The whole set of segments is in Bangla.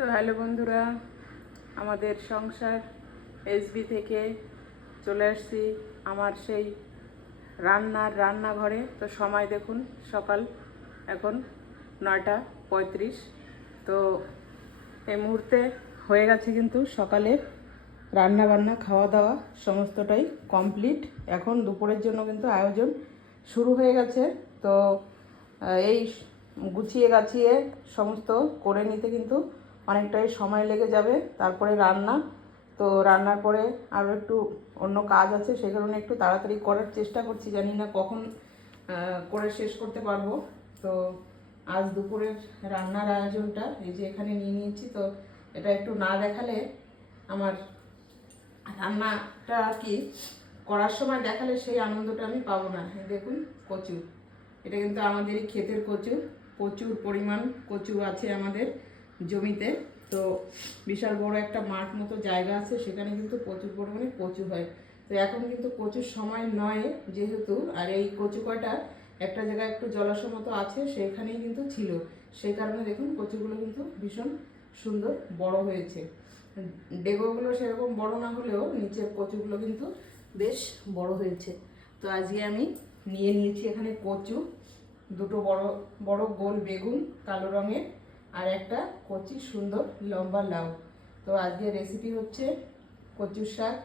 তো হ্যালো বন্ধুরা, আমাদের সংসার এসবি থেকে চলে আসছি আমার সেই রান্নাঘরে। তো সময় দেখুন, সকাল এখন 9:35। তো এই মুহূর্তে হয়ে গেছে কিন্তু সকালে রান্না বান্না খাওয়া দাওয়া সমস্তটাই কমপ্লিট। এখন দুপুরের জন্য কিন্তু আয়োজন শুরু হয়ে গেছে। তো এই গুছিয়ে গাছিয়ে সমস্ত করে নিতে কিন্তু অনেকটাই সময় লেগে যাবে। তারপরে রান্না, তো রান্নার পরে আরও একটু অন্য কাজ আছে, সেই কারণে একটু তাড়াতাড়ি করার চেষ্টা করছি, জানি না কখন করে শেষ করতে পারবো। তো আজ দুপুরের রান্নার আয়োজনটা এই যে এখানে নিয়ে নিয়েছি। তো এটা একটু না দেখালে আমার রান্নাটা আর কি করার সময় দেখালে সেই আনন্দটা আমি পাবো না। দেখুন কচু, এটা কিন্তু আমাদেরই ক্ষেতের কচু, প্রচুর পরিমাণ কচু আছে আমাদের জমিতে। তো বিশাল বড় একটা মাঠ মতো জায়গা আছে, সেখানে কিন্তু প্রচুর পরিমাণে কচু হয়। তো এখন কিন্তু কচুর সময় নয় যেহেতু, আর এই কচু কয়টা একটা জায়গায় একটু জলাশয় মতো আছে, সেখানেই কিন্তু ছিল। সেই কারণে দেখুন কচুগুলো কিন্তু ভীষণ সুন্দর বড় হয়েছে। ডেগোগুলো সেরকম বড় না হলেও নিচের কচুগুলো কিন্তু বেশ বড় হয়েছে। তো আজকে আমি নিয়ে নিয়েছি এখানে কচু, দুটো বড় বড় গোল বেগুন কালো রঙের, আর একটা কচি সুন্দর লম্বা লাউ। তো আজকে রেসিপি হচ্ছে কচুর শাক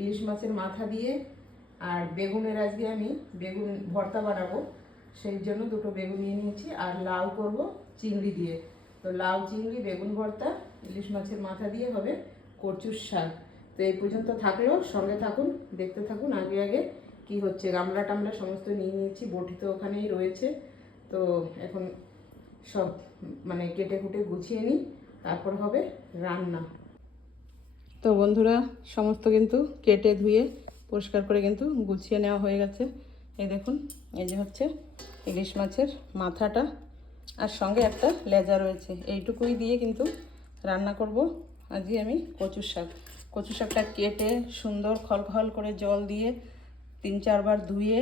ইলিশ মাছের মাথা দিয়ে, আর বেগুনের আজকে আমি বেগুন ভর্তা বানাবো, সেই জন্য দুটো বেগুন নিয়ে নিয়েছি। আর লাউ করব চিংড়ি দিয়ে। তো লাউ চিংড়ি বেগুন ভর্তা ইলিশ মাছের মাথা দিয়ে হবে কচুর শাক। তো এই পর্যন্ত থাকলেও সঙ্গে থাকুন, দেখতে থাকুন আগে আগে কি হচ্ছে। গামলা টামলা সমস্ত নিয়ে নিয়েছি, বটি তো ওখানেই রয়েছে। তো এখন সব মানে কেটে কুটে গুছিয়ে নিই, তারপর হবে রান্না। তো বন্ধুরা, সমস্ত কিন্তু কেটে ধুয়ে পরিষ্কার করে কিন্তু গুছিয়ে নেওয়া হয়ে গেছে। এই দেখুন, এই যে হচ্ছে ইলিশ মাছের মাথাটা, আর সঙ্গে একটা লেজা রয়েছে। এইটুকুই দিয়ে কিন্তু রান্না করব আজকে আমি কচুর শাক। কচু শাকটা কেটে সুন্দর খলখল করে জল দিয়ে 3-4 বার ধুয়ে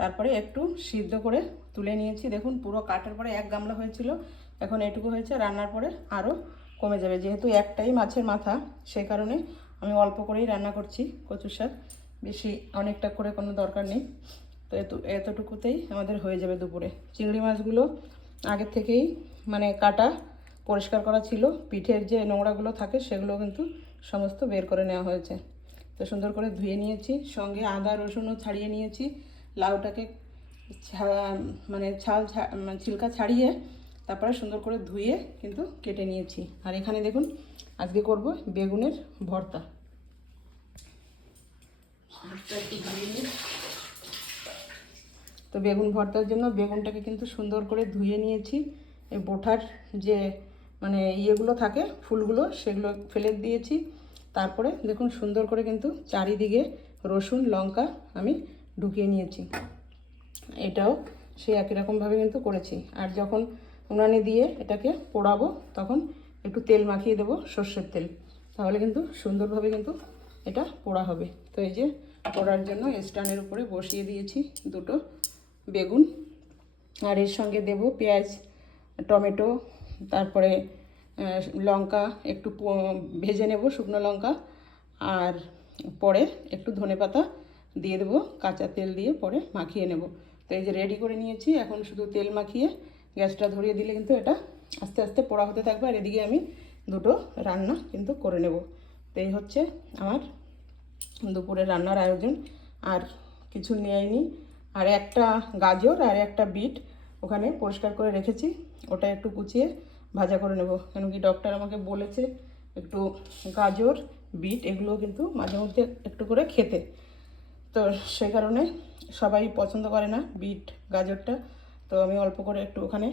তারপরে একটু সিদ্ধ করে তুলে নিয়েছি। দেখুন পুরো কাটার পরে এক গামলা হয়েছিল, এখন এটুকু হয়েছে। রান্নার পরে আরও কমে যাবে, যেহেতু একটাই মাছের মাথা, সেই কারণে আমি অল্প করেই রান্না করছি কচুর শাক, বেশি অনেকটা করে কোনো দরকার নেই। তো এতটুকুতেই আমাদের হয়ে যাবে দুপুরে। চিংড়ি মাছগুলো আগের থেকেই মানে কাটা পরিষ্কার করা ছিল, পিঠের যে নোংরাগুলো থাকে সেগুলো কিন্তু সমস্ত বের করে নেওয়া হয়েছে। তো সুন্দর করে ধুয়ে নিয়েছি, সঙ্গে আদা রসুনও ছাড়িয়ে নিয়েছি। লাউটাকে মানে ছিলকা ছাড়িয়ে তারপরে সুন্দর করে ধুয়ে কিন্তু কেটে নিয়েছি। আর এখানে দেখুন আজকে করব বেগুনের ভর্তা। তো বেগুন ভর্তার জন্য বেগুনটাকে কিন্তু সুন্দর করে ধুয়ে নিয়েছি। এই বোঠার যে মানে ইয়েগুলো থাকে ফুলগুলো, সেগুলো ফেলে দিয়েছি। তারপরে দেখুন সুন্দর করে কিন্তু চারিদিকে রসুন লঙ্কা আমি ঢুকিয়ে নিয়েছি। এটাও সেই একই রকমভাবে কিন্তু করেছি। আর যখন উনানে দিয়ে এটাকে পোড়াবো তখন একটু তেল মাখিয়ে দেবো, সর্ষের তেল, তাহলে কিন্তু সুন্দরভাবে কিন্তু এটা পোড়া হবে। তো এই যে পোড়ার জন্য স্ট্যান্ডের উপরে বসিয়ে দিয়েছি দুটো বেগুন, আর এর সঙ্গে দেব পেঁয়াজ টমেটো, তারপরে লঙ্কা একটু ভেজে নেব শুকনো লঙ্কা, আর পরে একটু ধনেপাতা দিয়ে দেবো, কাঁচা তেল দিয়ে পরে মাখিয়ে নেব। তো এই যে রেডি করে নিয়েছি, এখন শুধু তেল মাখিয়ে গ্যাসটা ধরিয়ে দিলে কিন্তু এটা আস্তে আস্তে পোড়া হতে থাকবে। আর এদিকে আমি দুটো রান্না কিন্তু করে নেব। তো এই হচ্ছে আমার দুপুরের রান্নার আয়োজন, আর কিছু নেয়নি। আর একটা গাজর আর একটা বিট ওখানে পরিষ্কার করে রেখেছি, ওটা একটু কুচিয়ে ভাজা করে নেব। কেন কি ডক্টর আমাকে বলেছে একটু গাজর বিট এগুলো কিন্তু মাঝে মধ্যে একটু করে খেতে। তো সেই কারণে সবাই পছন্দ করে না বিট গাজরটা, তো আমি অল্প করে একটু ওখানে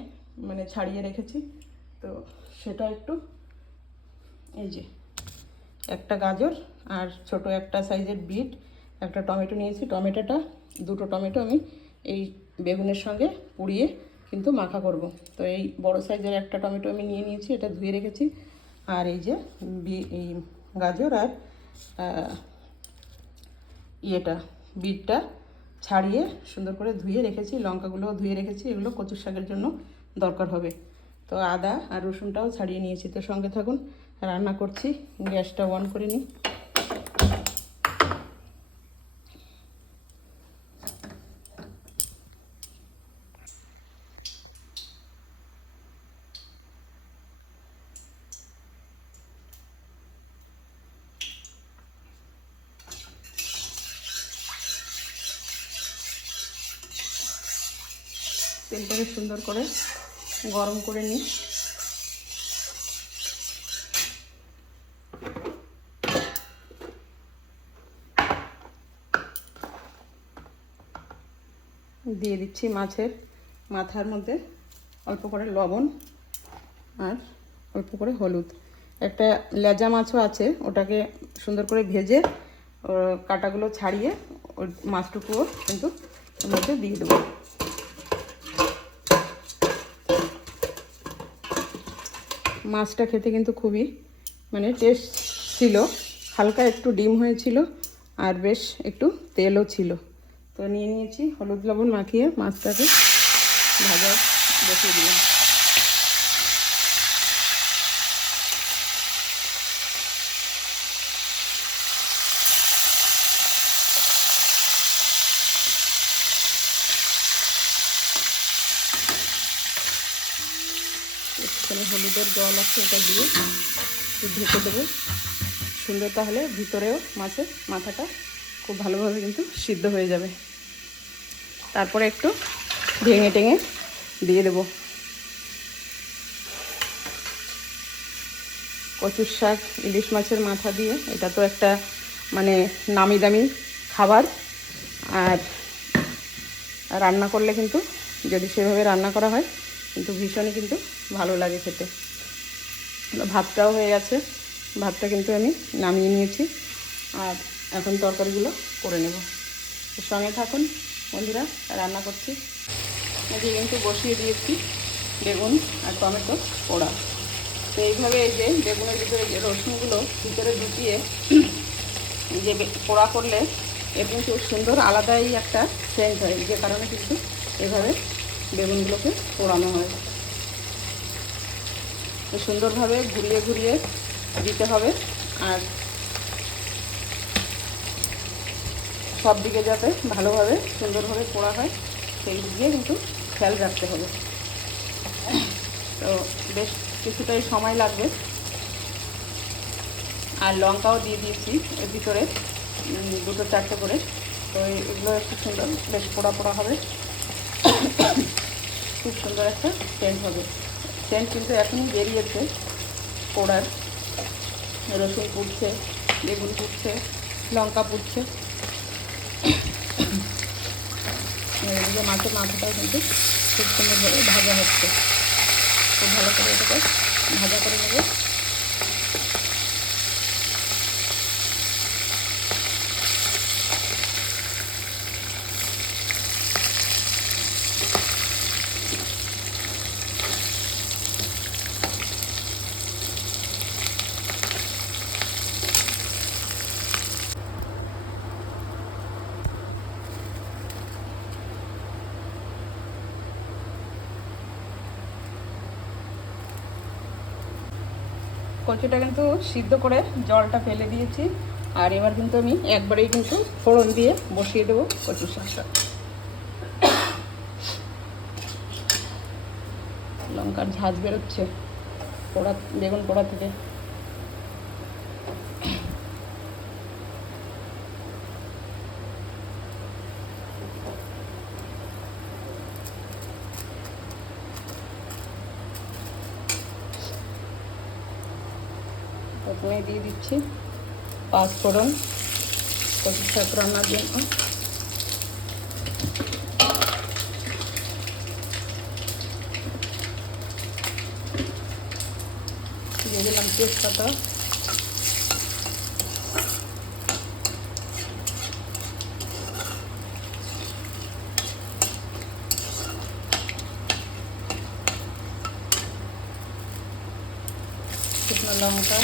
মানে ছাড়িয়ে রেখেছি। তো সেটা একটু, এই যে একটা গাজর আর ছোট একটা সাইজের বিট, একটা টমেটো নিয়েছি, দুটো টমেটো আমি এই বেগুনের সঙ্গে পুড়িয়ে কিন্তু মাখা করব। তো এই বড় সাইজের একটা টমেটো আমি নিয়ে নিয়েছি, এটা ধুয়ে রেখেছি। আর এই যে এই গাজর আর বিটটা ছাড়িয়ে সুন্দর করে ধুয়ে রেখেছি, লঙ্কাগুলোও ধুয়ে রেখেছি, এগুলো কচুর শাকের জন্য দরকার হবে। তো আদা আর রসুনটাও ছাড়িয়ে নিয়েছি। তো সঙ্গে থাকুন, রান্না করছি। গ্যাসটা অন করে নিই। তেলটাকে সুন্দর করে গরম করে নিই। দিয়ে দিচ্ছি মাছের মাথার মধ্যে অল্প করে লবণ আর অল্প করে হলুদ। একটা লেজা মাছও আছে, ওটাকে সুন্দর করে ভেজে কাঁটাগুলো ছাড়িয়ে ওই মাছটুকুও কিন্তু ওর মধ্যে দিয়ে দেবো। মাছটা খেতে কিন্তু খুবই মানে টেস্ট ছিল, হালকা একটু ডিম হয়েছিল আর বেশ একটু তেলও ছিল। তো নিয়ে নিয়েছি, হলুদ লবণ মাখিয়ে মাছটাকে ভাজা বসিয়ে দিলাম। এখানে হলুদের জল আছে, এটা দিয়ে ঢেকে দেবো সুন্দর, তাহলে ভিতরেও মাছের মাথাটা খুব ভালোভাবে কিন্তু সিদ্ধ হয়ে যাবে। তারপরে একটু ভেঙে টেঙে দিয়ে দেবো। কচুর শাক ইলিশ মাছের মাথা দিয়ে, এটা তো একটা মানে নামি দামি খাবার। আর রান্না করলে কিন্তু, যদি সেভাবে রান্না করা হয়, কিন্তু ভীষণই কিন্তু ভালো লাগে খেতে। ভাতটাও হয়ে গেছে, ভাতটা কিন্তু আমি নামিয়ে নিয়েছি। আর এখন তরকারিগুলো করে নেব। সঙ্গে থাকুন বন্ধুরা, রান্না করছি। এদিকে কিন্তু বসিয়ে দিয়েছি বেগুন আর টমেটো পোড়া। তো এইভাবে এই যে বেগুনের ভিতরে যে রসুনগুলো ভিতরে ঢুকিয়ে যে পোড়া করলে এর কিন্তু সুন্দর আলাদাই একটা সেন্ট হয়, যে কারণে কিন্তু এভাবে বেগুনগুলোকে পোড়ানো হয়। তো সুন্দরভাবে ঘুরিয়ে ঘুরিয়ে দিতে হবে, আর সব দিকে যাতে ভালোভাবে সুন্দরভাবে পোড়া হয় সেই দিকে কিন্তু খেয়াল রাখতে হবে। তো বেশ কিছুটাই সময় লাগবে। আর লঙ্কাও দিয়ে দিয়েছি এর ভিতরে, 2-4টে করে। তো এগুলো একটু সুন্দর বেশ পোড়া পোড়া হবে, খুব সুন্দর একটা সেন্ট হবে। সেন্ট কিন্তু এখনই বেরিয়েছে পোড়ার। রসুন পুড়ছে, বেগুন পুড়ছে, লঙ্কা পুড়ছে। এদিকে মাছের মাথাটাও কিন্তু খুব সুন্দরভাবে ভাজা হচ্ছে। খুব ভালো করে এটাকে ভাজা করে নেবে। কচুটা কিন্তু সিদ্ধ করে জলটা ফেলে দিয়েছি। আর এবার কিন্তু আমি একবারেই কিন্তু ফোড়ন দিয়ে বসিয়ে দেবো কচুর শাকটা। লঙ্কার ঝাঁজ বেরোচ্ছে পোড়া বেগুন পোড়া থেকে। প্রথমে দিয়ে দিচ্ছি 5 ফোড়ন কচুর শাক রান্নার জন্য। দিয়ে দিলাম তেজপাতা, শুকনো লঙ্কা,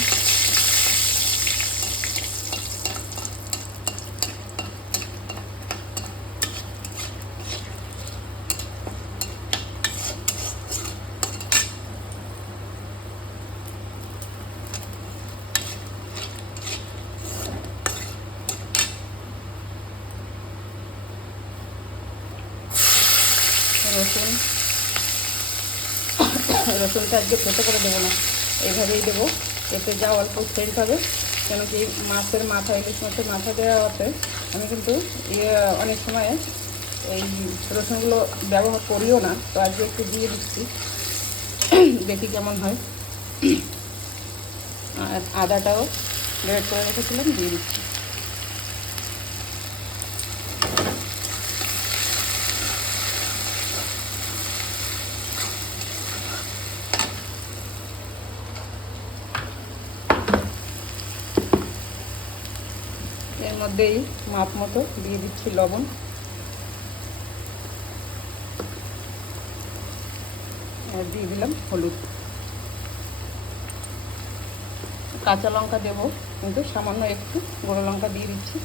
রসুনটা আজকে ফেটে করে দেবো না, এইভাবেই দেবো। এতে যা অল্প সেন্ট হবে, কেন কি মাছের মাথা, ইলিশ মাছের মাথা দেওয়াতে আমি কিন্তু অনেক সময় এই রসুনগুলো ব্যবহার করিও না, তো আজকে একটু দিয়ে দিচ্ছি, দেখি কেমন হয়। আর আদাটাও গ্রেট করে রেখেছিলাম, দিয়ে দিচ্ছি। এর মধ্যেই মাপ মতো দিয়ে দিচ্ছি লবণ, আর দিয়ে দিলাম হলুদ। কাঁচা লঙ্কা দেবো, কিন্তু সামান্য একটু গুঁড়ো লঙ্কা দিয়ে দিচ্ছি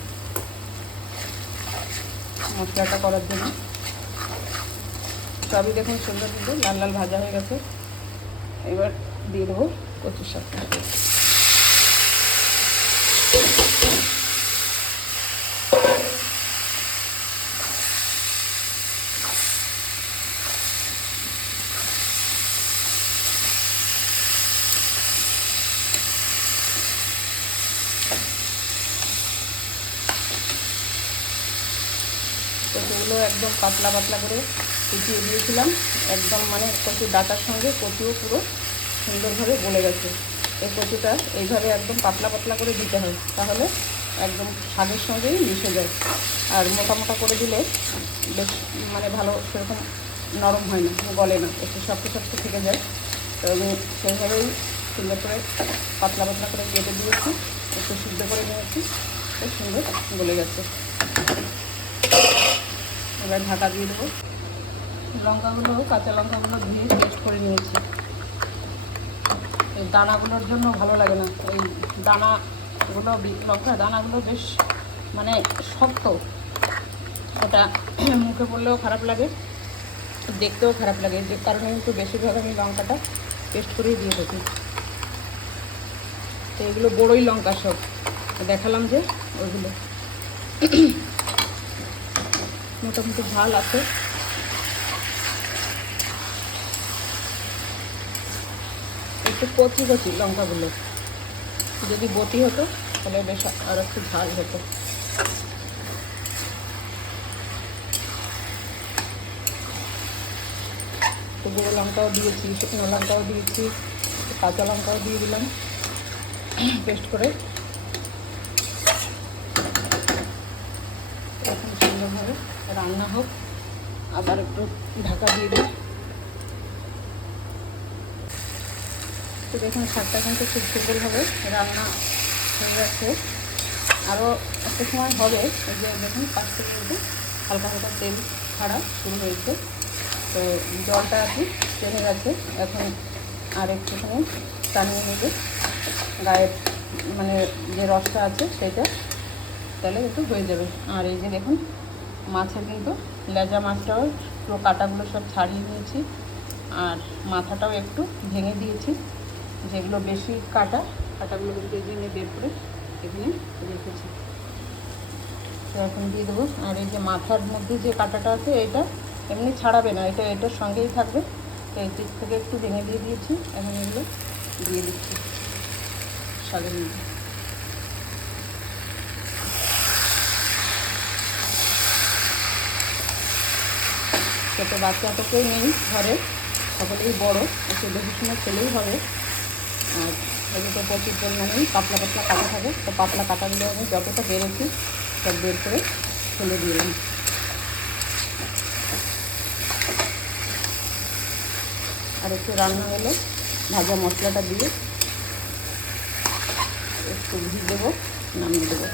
মশলাটা করার জন্য। সবই দেখুন সুন্দর সুন্দর লাল লাল ভাজা হয়ে গেছে। এবার দিয়ে দেবো কচুর শাকটা। কচুগুলো একদম পাতলা পাতলা করে কুচিয়ে দিয়েছিলাম, একদম মানে কচুর ডাটার সঙ্গে কচুও পুরো সুন্দরভাবে গলে গেছে। এই কচুটা এইভাবে একদম পাতলা পাতলা করে দিতে হয়, তাহলে একদম শাকের সঙ্গেই মিশে যায়। আর মোটা মোটা করে দিলে বেশ মানে ভালো সেরকম নরম হয় না, গলে না, একটু শক্ত শক্ত থেকে যায়। তো আমি সেইভাবেই সুন্দর করে পাতলা পাতলা করে কেটে দিয়েছি, একটু সিদ্ধ করে নিয়েছি, খুব সুন্দর গলে গেছে। এবার ঢাকা দিয়ে দেবো। লঙ্কাগুলো, কাঁচা লঙ্কাগুলো ধুয়ে পেস্ট করে নিয়েছি। এই দানাগুলোর জন্য ভালো লাগে না, এই দানাগুলো, লঙ্কা দানাগুলো বেশ মানে শক্ত, ওটা মুখে পড়লেও খারাপ লাগে, দেখতেও খারাপ লাগে। যে কারণে কিন্তু বেশিরভাগ আমি লঙ্কাটা পেস্ট করেই দিয়ে থাকি। তো এগুলো বড়ই লঙ্কা সব দেখালাম যে ওইগুলো মোটামুটি ঝাল আছে। একটু কচি কচি লঙ্কাগুলো, যদি বটি হতো তাহলে বেশ আর একটু ঝাল হতো। তো গুঁড়ো লঙ্কাও দিয়েছি, শুকনো লঙ্কাও দিয়েছি, কাঁচা লঙ্কাও দিয়ে দিলাম পেস্ট করে। এখন সুন্দরভাবে রান্না হোক, আবার একটু ঢাকা দিয়ে দিই। তো দেখুন শাকটা কিন্তু খুব সুন্দরভাবে রান্না হয়ে গেছে। আরও একটা সময় হবে, এই যে দেখুন পাশ থেকে কিন্তু হালকা হালকা তেল ছাড়া শুরু হয়েছে। তো জলটা আর কি টেনে গেছে, এখন আর একটুখানি টানিয়ে নেবে গায়ের মানে যে রসটা আছে সেটা, তাহলে একটু হয়ে যাবে। আর এই যে দেখুন মাছের কিন্তু লেজা মাছটাও পুরো কাঁটাগুলো সব ছাড়িয়ে নিয়েছি, আর মাথাটাও একটু ভেঙে দিয়েছি, যেগুলো বেশি কাঁটাগুলো কিন্তু এই জন্য বের করে এখানে রেখেছি। তো এখন দিয়ে দেবো। আর এই যে মাথার মধ্যে যে কাঁটাটা আছে এটা এমনি ছাড়াবে না, এটা এটার সঙ্গেই থাকবে। তো এই দিক থেকে একটু ভেঙে দিয়ে দিয়েছি, এখন এগুলো দিয়ে দিচ্ছি শাকের মধ্যে। ছোট বাচ্চা তো কেউ নেই ঘরে, সকলেই বড়, একটু দেখে শুনে খেলেই হবে। আর এগুলো তো প্রচুর পরিমাণেই পাতলা পাতলা কাটা থাকে, তো পাতলা কাটাগুলো আমি যতটা বেড়েছি সব বের করে ফেলে দিলাম। আর একটু রান্না হলে ভাজা মশলাটা দিয়ে একটু ঘি দেবো, নামিয়ে দেবো।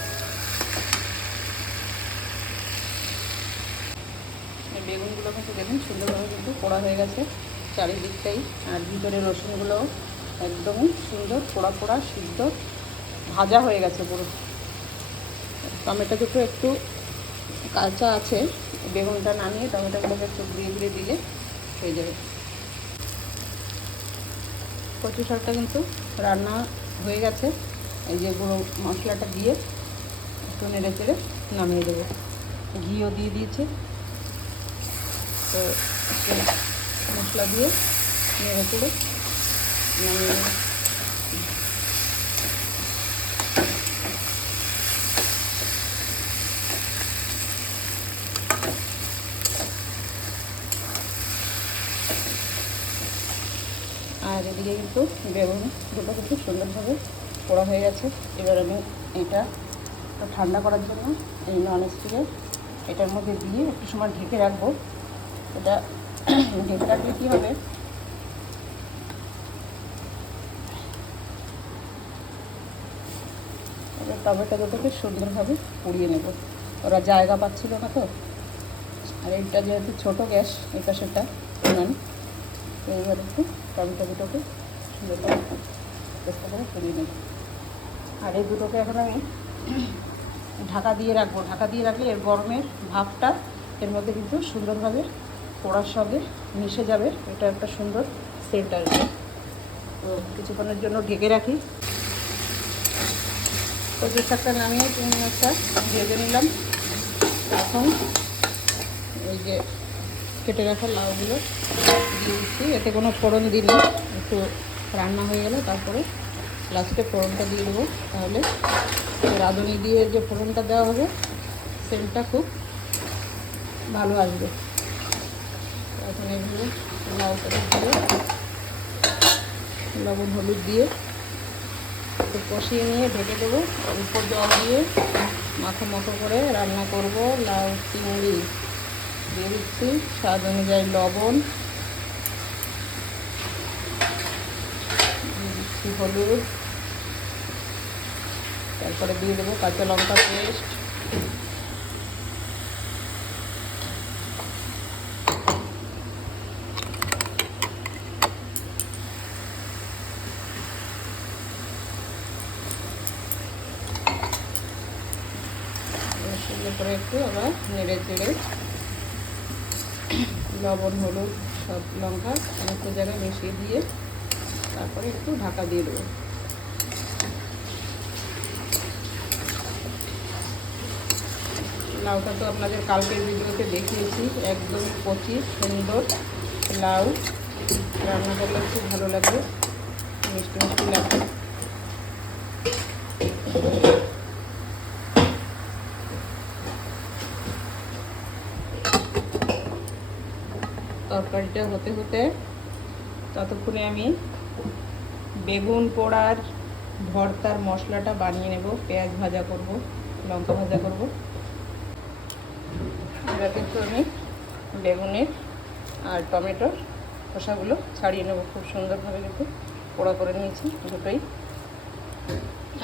বেগুনগুলো কিন্তু দেখুন সুন্দরভাবে কিন্তু পোড়া হয়ে গেছে চারিদিকটাই, আর ভিতরে রসুনগুলোও একদমই সুন্দর পোড়া পোড়া সিদ্ধ ভাজা হয়ে গেছে পুরো। টমেটো দুটো একটু কাঁচা আছে, বেগুনটা নামিয়ে টমেটোগুলোকে একটু ঘুরিয়ে ঘুরিয়ে দিলে হয়ে যাবে। কচু শাকটা কিন্তু রান্না হয়ে গেছে। এই যে গুঁড়ো মশলাটা দিয়ে একটু নেড়ে চেড়ে নামিয়ে দেবো। ঘিও দিয়ে দিয়েছে। তো মশলা দিয়ে নেড়ে চেড়ে নামিয়ে নেব। আর এদিকে কিন্তু বেগুন দুটো কিন্তু সুন্দরভাবে পোড়া হয়ে গেছে। এবার আমি এটা ঠান্ডা করার জন্য এই ননস্টিকের এটার মধ্যে দিয়ে একটু সময় ঢেকে রাখবো। এটা ঢেকে রাখলে কী হবে, এবার টমেটো দুটোকে সুন্দরভাবে পুড়িয়ে নেব। ওরা জায়গা পাচ্ছিল না তো, আর এইটা যেহেতু ছোটো গ্যাস, এটা সেটা উনান, তো এবার একটু টমেটো দুটোকে সুন্দরভাবে চেষ্টা করে পুড়িয়ে নেব। আর এই দুটোকে এখন আমি ঢাকা দিয়ে রাখবো। ঢাকা দিয়ে রাখলে এর গরমের ভাবটা এর মধ্যে কিন্তু সুন্দরভাবে পোড়ার সঙ্গে মিশে যাবে। এটা একটা সুন্দর সেন্ট আসবে। তো কিছুক্ষণের জন্য ঢেকে রাখি। কচুর শাকটা নামিয়ে 2 মিনিটটা ভেজে নিলাম। এখন এই যে কেটে রাখা লাউগুলো দিয়ে দিচ্ছি। এতে কোনো ফোড়ন দিইনি, একটু রান্না হয়ে গেলে তারপরে লাস্টে ফোড়নটা দিয়ে দেবো। তাহলে রাঁধুনি দিয়ে যে ফোড়নটা দেওয়া হবে সেন্টটা খুব ভালো আসবে। এখন এগুলো লাউটা দিয়ে লবণ হলুদ দিয়ে একটু কষিয়ে নিয়ে ঢেকে দেবো। উপর জল দিয়ে মাখো করে রান্না করব। লাউ চিংড়ি দিয়ে দিচ্ছি, স্বাদ অনুযায়ী লবণ দিয়ে দিচ্ছি, হলুদ, তারপরে দিয়ে দেবো কাঁচা লঙ্কা পেস্ট, সুন্দর করে একটু আবার নেড়ে চেড়ে লবণ হলুদ সব লঙ্কা সমস্ত জায়গায় মিশিয়ে দিয়ে তারপরে একটু ঢাকা দিয়ে দেবো। লাউটা তো আপনাদের কালকের ভিডিওতে দেখিয়েছি, একদম কচি সুন্দর লাউ। রান্না করলে খুব ভালো লাগবে, মিষ্টি মিষ্টি লাগবে। তরকারিটা হতে হতে ততক্ষণে আমি বেগুন পোড়ার ভর্তার মশলাটা বানিয়ে নেব। পেঁয়াজ ভাজা করব, লঙ্কা ভাজা করব। এবার কিন্তু আমি বেগুনের আর টমেটোর খোসাগুলো ছাড়িয়ে নেব। খুব সুন্দরভাবে কিন্তু পোড়া করে নিয়েছি দুটোই।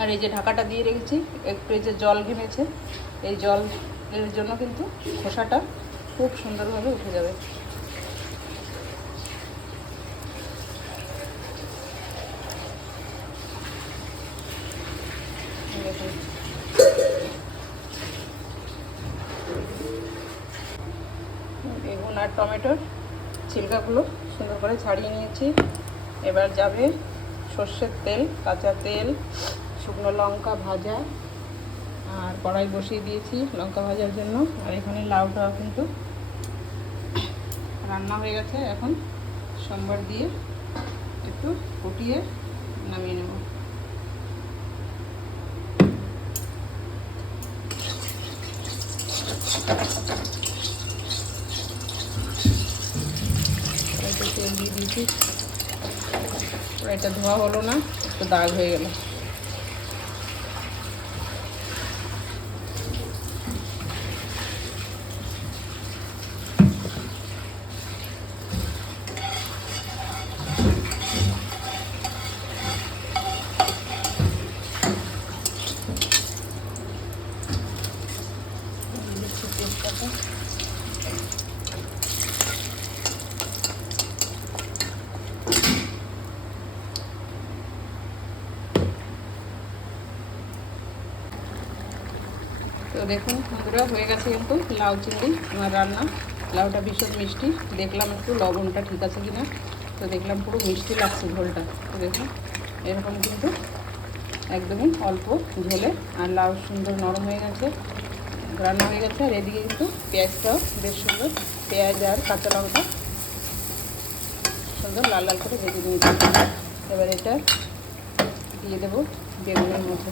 আর এই যে ঢাকাটা দিয়ে রেখেছি, একটু এই যে জল ঘেমেছে, এই জলের জন্য কিন্তু খোসাটা খুব সুন্দরভাবে উঠে যাবে। বেগুন আর টমেটোর ছিলকাগুলো সুন্দর করে ছাড়িয়ে নিয়েছি। এবার যাবে সর্ষের তেল, কাঁচা তেল, শুকনো লঙ্কা ভাজা, আর কড়াই বসিয়ে দিয়েছি লঙ্কা ভাজার জন্য। আর এখানে লাউটা কিন্তু রান্না হয়ে গেছে। এখন সম্বার দিয়ে একটু ফুটিয়ে নামিয়ে নেব। তেল দিয়ে দিয়েছি, এটা ধোয়া হলো না, একটু দাগ হয়ে গেল। তো দেখুন বন্ধুরা, হয়ে গেছে কিন্তু লাউ চিংড়ি আমার রান্না। লাউটা ভীষণ মিষ্টি, দেখলাম একটু লবণটা ঠিক আছে কিনা, তো দেখলাম পুরো মিষ্টি লাগছে ঝোলটা। তো দেখুন এরকম কিন্তু একদমই অল্প ঝোলে, আর লাউ সুন্দর নরম হয়ে গেছে, রান্না হয়ে গেছে। আর এদিকে কিন্তু পেঁয়াজটাও বেশ সুন্দর, পেঁয়াজ আর কাঁচা লঙ্কা সুন্দর লাল লাল করে ভেজে নিয়েছি। এবার এটা দিয়ে দেবো বেগুনের মধ্যে।